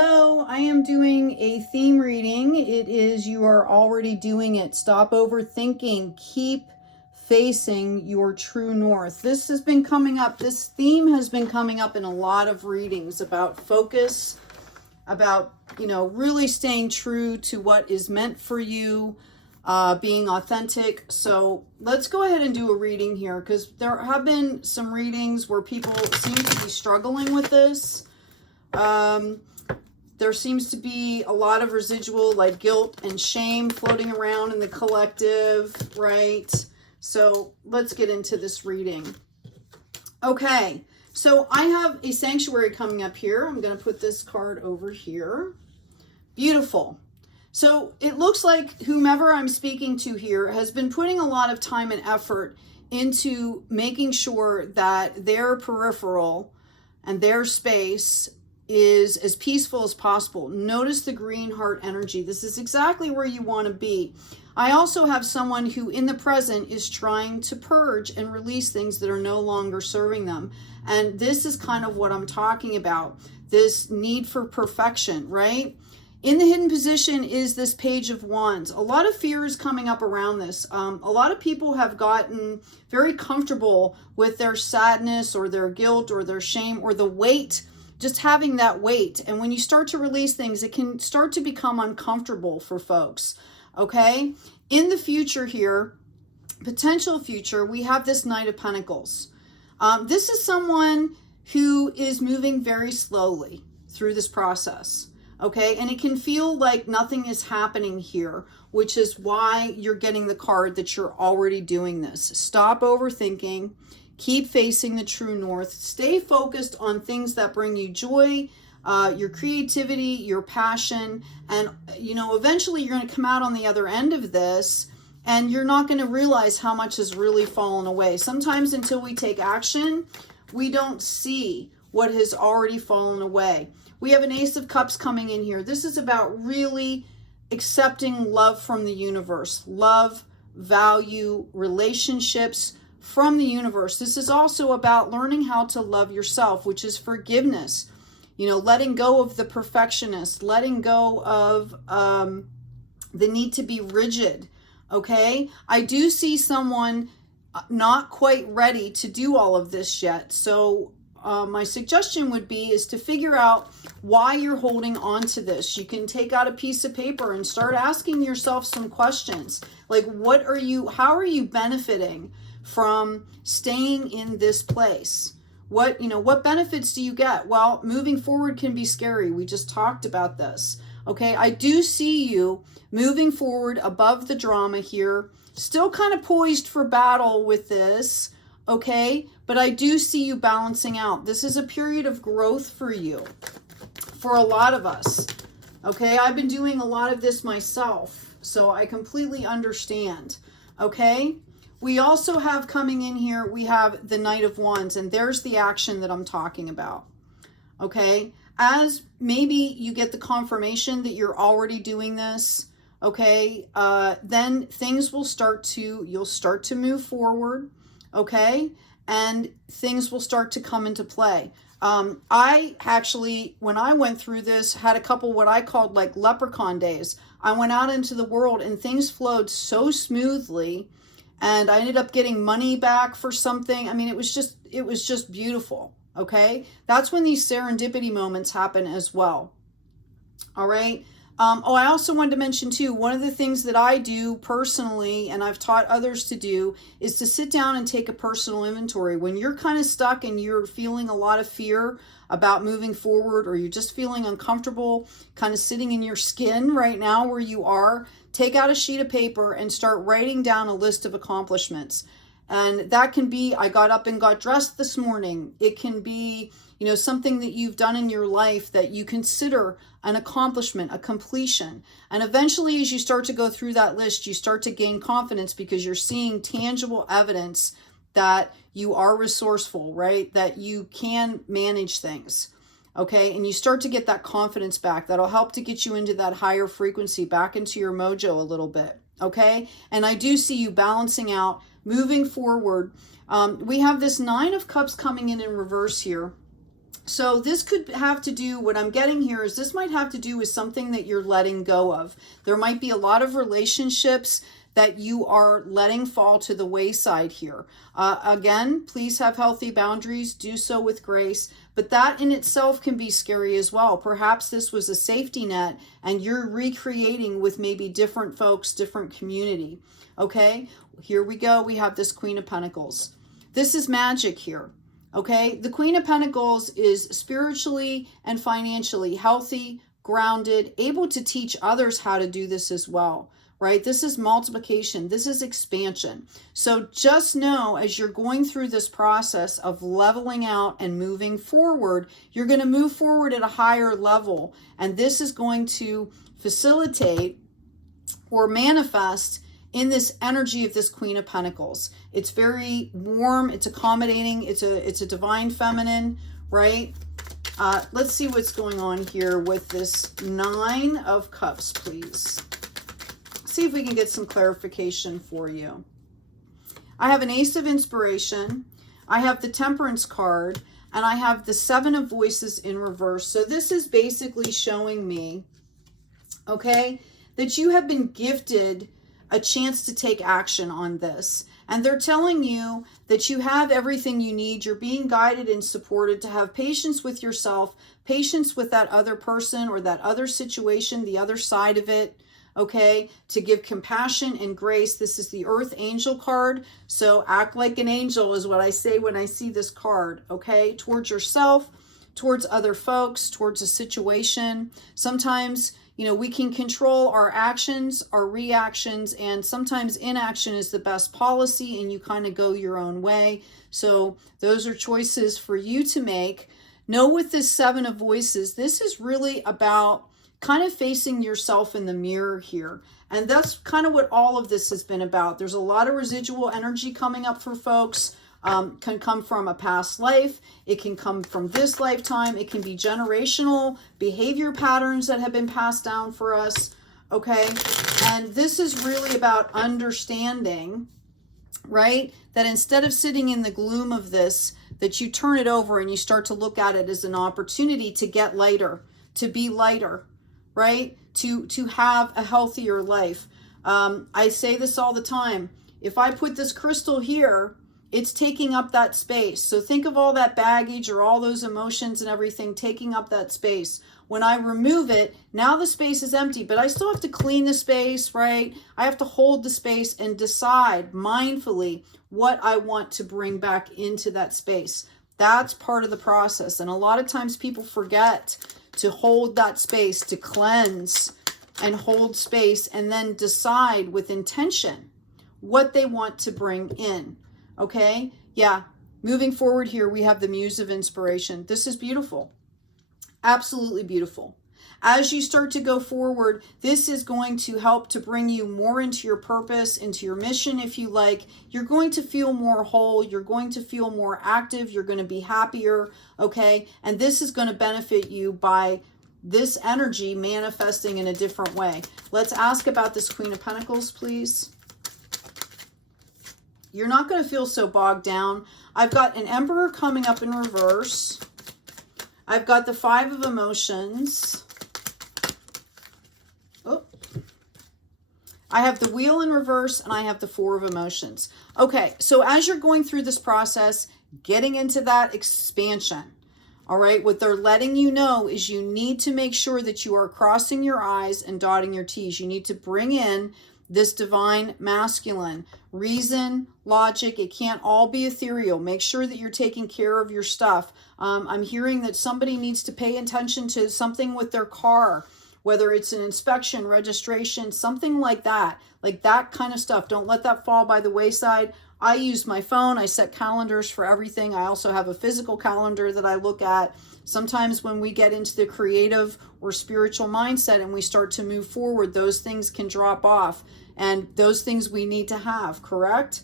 Hello, I am doing a theme reading. It is You Are Already Doing It. Stop overthinking. Keep facing your true north. This has been coming up. This theme has been coming up in a lot of readings about focus, about, really staying true to what is meant for you, being authentic. So let's go ahead and do a reading here, because there have been some readings where people seem to be struggling with this. There seems to be a lot of residual like guilt and shame floating around in the collective, right? So let's get into this reading. Okay, so I have a sanctuary coming up here. I'm going to put this card over here. Beautiful. So it looks like whomever I'm speaking to here has been putting a lot of time and effort into making sure that their peripheral and their space is as peaceful as possible. Notice the green heart energy. This is exactly where you want to be. I also have someone who in the present is trying to purge and release things that are no longer serving them. And this is kind of what I'm talking about. This need for perfection, right? In the hidden position is this Page of Wands. A lot of fear is coming up around this. A lot of people have gotten very comfortable with their sadness or their guilt or their shame or the weight, just having that weight. And when you start to release things, it can start to become uncomfortable for folks, okay? In the future here, potential future, we have this Knight of Pentacles. This is someone who is moving very slowly through this process, okay? And it can feel like nothing is happening here, which is why you're getting the card that you're already doing this. Stop overthinking. Keep facing the true north. Stay focused on things that bring you joy, your creativity, your passion. And, eventually you're going to come out on the other end of this and you're not going to realize how much has really fallen away. Sometimes until we take action, we don't see what has already fallen away. We have an Ace of Cups coming in here. This is about really accepting love from the universe, love, value, relationships from the universe. This is also about learning how to love yourself, which is forgiveness. Letting go of the perfectionist, letting go of the need to be rigid, okay? I do see someone not quite ready to do all of this yet. So my suggestion would be is to figure out why you're holding on to this. You can take out a piece of paper and start asking yourself some questions. Like, how are you benefiting from staying in this place? What benefits do you get? Well, moving forward can be scary. We just talked about this. Okay, I do see you moving forward above the drama here, still kind of poised for battle with this, okay? But I do see you balancing out. This is a period of growth for you, for a lot of us. Okay, I've been doing a lot of this myself, so I completely understand. Okay? We also have coming in here, we have the Knight of Wands, and there's the action that I'm talking about, okay? As maybe you get the confirmation that you're already doing this, okay, then things will you'll start to move forward, okay? And things will start to come into play. I actually, when I went through this, had a couple what I called like leprechaun days. I went out into the world and things flowed so smoothly. And I ended up getting money back for something. I mean, it was just beautiful, okay? That's when these serendipity moments happen as well, all right? I also wanted to mention too, one of the things that I do personally, and I've taught others to do, is to sit down and take a personal inventory. When you're kind of stuck and you're feeling a lot of fear about moving forward, or you're just feeling uncomfortable, kind of sitting in your skin right now where you are, take out a sheet of paper and start writing down a list of accomplishments. And that can be, I got up and got dressed this morning. It can be, something that you've done in your life that you consider an accomplishment, a completion. And eventually, as you start to go through that list, you start to gain confidence because you're seeing tangible evidence that you are resourceful, right? That you can manage things. Okay, and you start to get that confidence back. That'll help to get you into that higher frequency, back into your mojo a little bit. Okay, and I do see you balancing out, moving forward. We have this Nine of Cups coming in reverse here. So this could have to do, what I'm getting here is this might have to do with something that you're letting go of. There might be a lot of relationships that you are letting fall to the wayside here. Again, please have healthy boundaries, do so with grace, but that in itself can be scary as well. Perhaps this was a safety net and you're recreating with maybe different folks, different community. Okay, here we go. We have this Queen of Pentacles. This is magic here. Okay, the Queen of Pentacles is spiritually and financially healthy, grounded, able to teach others how to do this as well, right? This is multiplication. This is expansion. So just know, as you're going through this process of leveling out and moving forward, you're going to move forward at a higher level. And this is going to facilitate or manifest in this energy of this Queen of Pentacles. It's very warm, it's accommodating, it's a divine feminine, right? Let's see what's going on here with this Nine of Cups, please. See if we can get some clarification for you. I have an Ace of Inspiration, I have the Temperance card, and I have the Seven of Voices in reverse. So this is basically showing me, okay, that you have been gifted a chance to take action on this. And they're telling you that you have everything you need. You're being guided and supported to have patience with yourself, patience with that other person or that other situation, the other side of it, okay? To give compassion and grace. This is the Earth Angel card. So act like an angel is what I say when I see this card, okay? Towards yourself, towards other folks, towards a situation. Sometimes, you know, we can control our actions, our reactions, and sometimes inaction is the best policy and you kind of go your own way. So those are choices for you to make. Know with this Seven of Voices, this is really about kind of facing yourself in the mirror here. And that's kind of what all of this has been about. There's a lot of residual energy coming up for folks. Can come from a past life. It can come from this lifetime. It can be generational behavior patterns that have been passed down for us. Okay. And this is really about understanding, right? That instead of sitting in the gloom of this, that you turn it over and you start to look at it as an opportunity to get lighter, to be lighter, right? To have a healthier life. I say this all the time. If I put this crystal here, it's taking up that space. So think of all that baggage or all those emotions and everything taking up that space. When I remove it, now the space is empty, but I still have to clean the space, right? I have to hold the space and decide mindfully what I want to bring back into that space. That's part of the process. And a lot of times people forget to hold that space, to cleanse and hold space, and then decide with intention what they want to bring in. Okay, yeah, moving forward here, we have the Muse of Inspiration. This is beautiful, absolutely beautiful. As you start to go forward, this is going to help to bring you more into your purpose, into your mission, if you like. You're going to feel more whole. You're going to feel more active. You're going to be happier, okay? And this is going to benefit you by this energy manifesting in a different way. Let's ask about this Queen of Pentacles, please. You're not going to feel so bogged down. I've got an Emperor coming up in reverse. I've got the Five of Emotions. Oh. I have the Wheel in reverse and I have the Four of Emotions. Okay, so as you're going through this process, getting into that expansion, all right, what they're letting you know is you need to make sure that you are crossing your I's and dotting your T's. You need to bring in this divine masculine. Reason, logic, it can't all be ethereal. Make sure that you're taking care of your stuff. I'm hearing that somebody needs to pay attention to something with their car, whether it's an inspection, registration, something like that kind of stuff. Don't let that fall by the wayside. I use my phone. I set calendars for everything. I also have a physical calendar that I look at. Sometimes when we get into the creative or spiritual mindset and we start to move forward, those things can drop off. And those things we need to have, correct?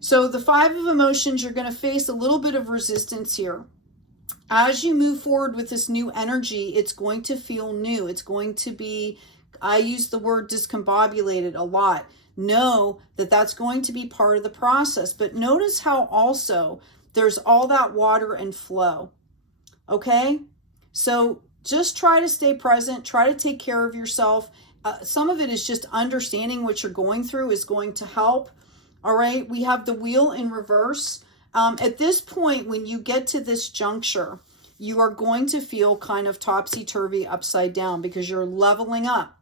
So the Five of Emotions, you're going to face a little bit of resistance here. As you move forward with this new energy, it's going to feel new. It's going to be, I use the word discombobulated a lot. Know that that's going to be part of the process. But notice how also there's all that water and flow. Okay? So just try to stay present. Try to take care of yourself. Some of it is just understanding what you're going through is going to help. All right? We have the wheel in reverse. At this point, when you get to this juncture, you are going to feel kind of topsy-turvy, upside down, because you're leveling up.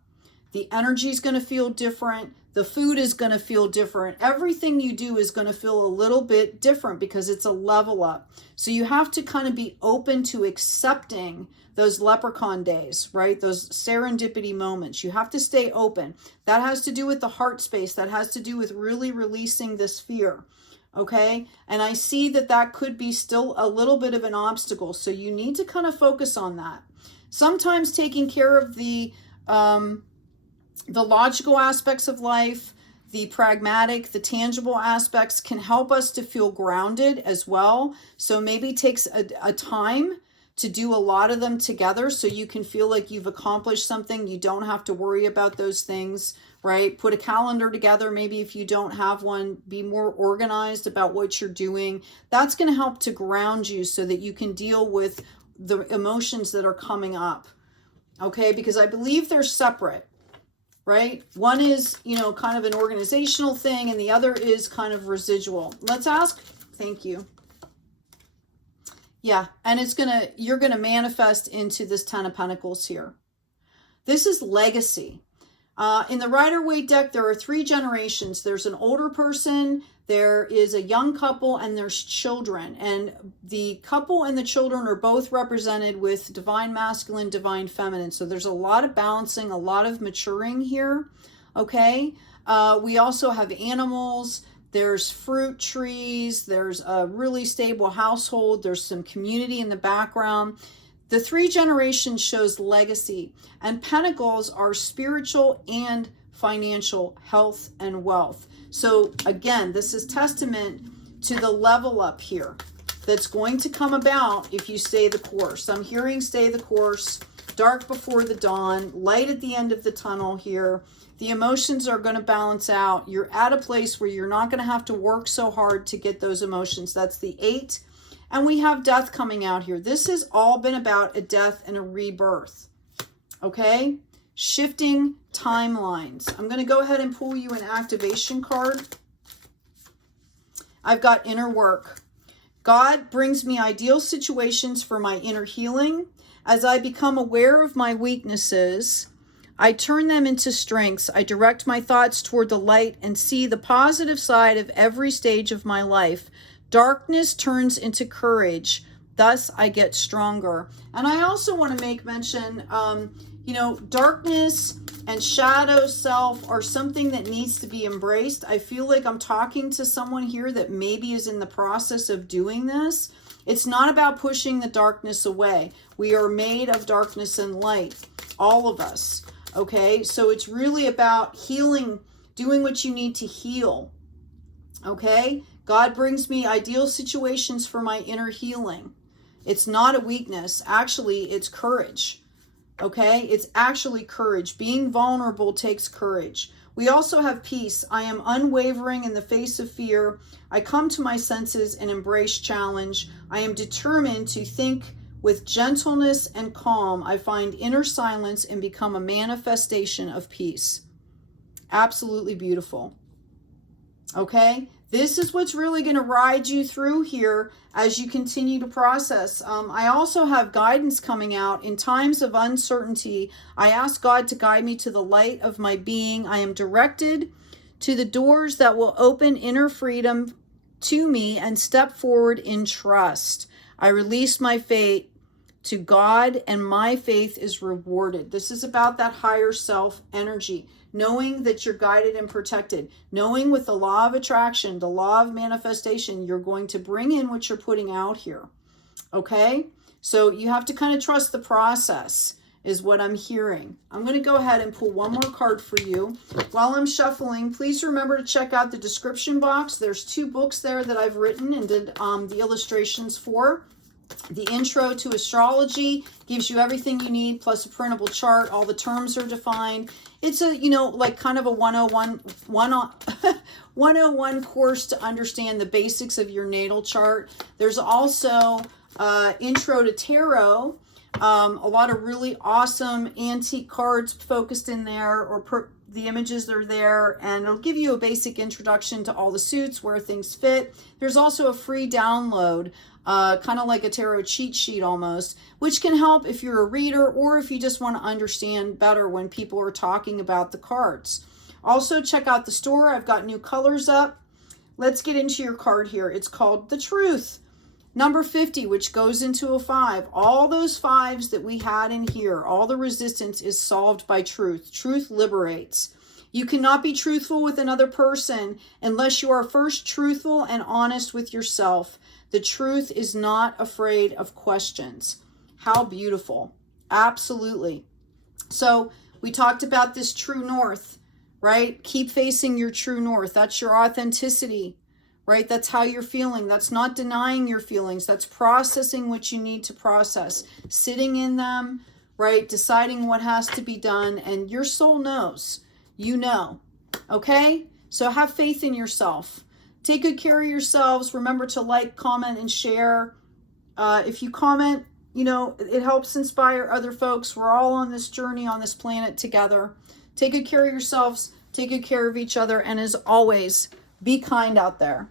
The energy is going to feel different. The food is going to feel different. Everything you do is going to feel a little bit different because it's a level up. So you have to kind of be open to accepting those leprechaun days, right? Those serendipity moments. You have to stay open. That has to do with the heart space. That has to do with really releasing this fear. Okay? And I see that that could be still a little bit of an obstacle. So you need to kind of focus on that. Sometimes taking care of the logical aspects of life, the pragmatic, the tangible aspects can help us to feel grounded as well. So maybe it takes a time to do a lot of them together so you can feel like you've accomplished something. You don't have to worry about those things, right? Put a calendar together. Maybe if you don't have one, be more organized about what you're doing. That's going to help to ground you so that you can deal with the emotions that are coming up. Okay? Because I believe they're separate. Right? One is, you know, kind of an organizational thing, and the other is kind of residual. Let's ask. Thank you. Yeah, and you're gonna manifest into this Ten of Pentacles here. This is legacy. In the Rider-Waite deck, there are 3 generations. There's an older person, there is a young couple, and there's children. And the couple and the children are both represented with divine masculine, divine feminine. So there's a lot of balancing, a lot of maturing here. Okay. We also have animals. There's fruit trees. There's a really stable household. There's some community in the background. The 3 generations shows legacy, and pentacles are spiritual and financial health and wealth. So again, this is testament to the level up here that's going to come about if you stay the course. I'm hearing stay the course, dark before the dawn, light at the end of the tunnel here. The emotions are going to balance out. You're at a place where you're not going to have to work so hard to get those emotions. That's the 8. And we have death coming out here. This has all been about a death and a rebirth. Okay? Shifting timelines. I'm going to go ahead and pull you an activation card. I've got inner work. God brings me ideal situations for my inner healing. As I become aware of my weaknesses, I turn them into strengths. I direct my thoughts toward the light and see the positive side of every stage of my life. Darkness turns into courage. Thus, I get stronger. And I also want to make mention, you know, darkness and shadow self are something that needs to be embraced. I feel like I'm talking to someone here that maybe is in the process of doing this. It's not about pushing the darkness away. We are made of darkness and light, all of us. Okay, so it's really about healing, doing what you need to heal. Okay, God brings me ideal situations for my inner healing. It's not a weakness. Actually, it's courage. Okay, it's actually courage. Being vulnerable takes courage. We also have peace. I am unwavering in the face of fear. I come to my senses and embrace challenge. I am determined to think with gentleness and calm. I find inner silence and become a manifestation of peace. Absolutely beautiful. Okay, this is what's really going to ride you through here as you continue to process. I also have guidance coming out in times of uncertainty. I ask God to guide me to the light of my being. I am directed to the doors that will open inner freedom to me and step forward in trust. I release my fate to God, and my faith is rewarded. This is about that higher self energy, knowing that you're guided and protected, knowing with the law of attraction, the law of manifestation, you're going to bring in what you're putting out here. Okay? So you have to kind of trust the process is what I'm hearing. I'm going to go ahead and pull one more card for you. While I'm shuffling, please remember to check out the description box. There's 2 books there that I've written and did the illustrations for. The Intro to Astrology gives you everything you need, plus a printable chart. All the terms are defined. It's a, you know, like kind of a 101 course to understand the basics of your natal chart. There's also Intro to Tarot. A lot of really awesome antique cards focused in there, or the images are there, and it'll give you a basic introduction to all the suits, where things fit. There's also a free download, kind of like a tarot cheat sheet almost, which can help if you're a reader or if you just want to understand better when people are talking about the cards. Also, check out the store. I've got new colors up. Let's get into your card here. It's called The Truth. Number 50, which goes into a 5. All those 5s that we had in here, all the resistance is solved by truth. Truth liberates. You cannot be truthful with another person unless you are first truthful and honest with yourself. The truth is not afraid of questions. How beautiful. Absolutely. So we talked about this true north, right? Keep facing your true north. That's your authenticity. Right? That's how you're feeling. That's not denying your feelings. That's processing what you need to process. Sitting in them, right? Deciding what has to be done. And your soul knows. You know. Okay? So have faith in yourself. Take good care of yourselves. Remember to like, comment, and share. If you comment, you know, it helps inspire other folks. We're all on this journey on this planet together. Take good care of yourselves. Take good care of each other. And as always, be kind out there.